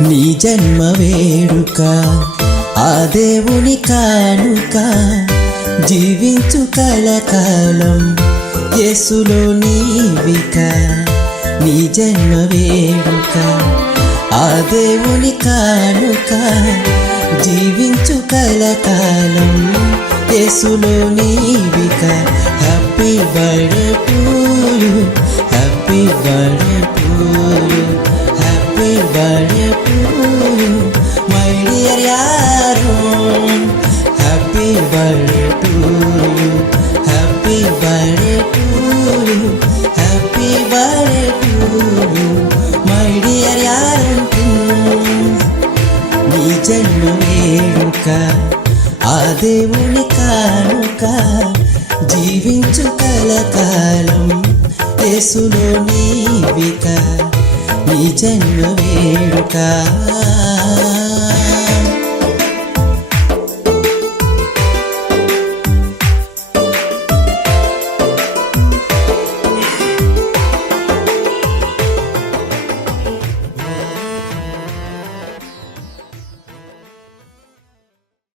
నీ జన్మ వేడుక ఆ దేవుని కానుక జీవించు కలకాలం యేసులో నీవిక. నీ జన్మ వేడుక ఆ దేవుని కానుక జీవించు కలకాలం యేసులో నీవిక. Happy birthday to you, happy birthday to you, happy birthday to you my dear Aaron. Happy birthday to you, happy birthday to you, happy birthday to you my dear Aaron. నీ జన్మ వేడుక ఆ దేవుని కానుక జీవించు కలకాలం యేసులో నీవిక. నీ జన్మ వేడుక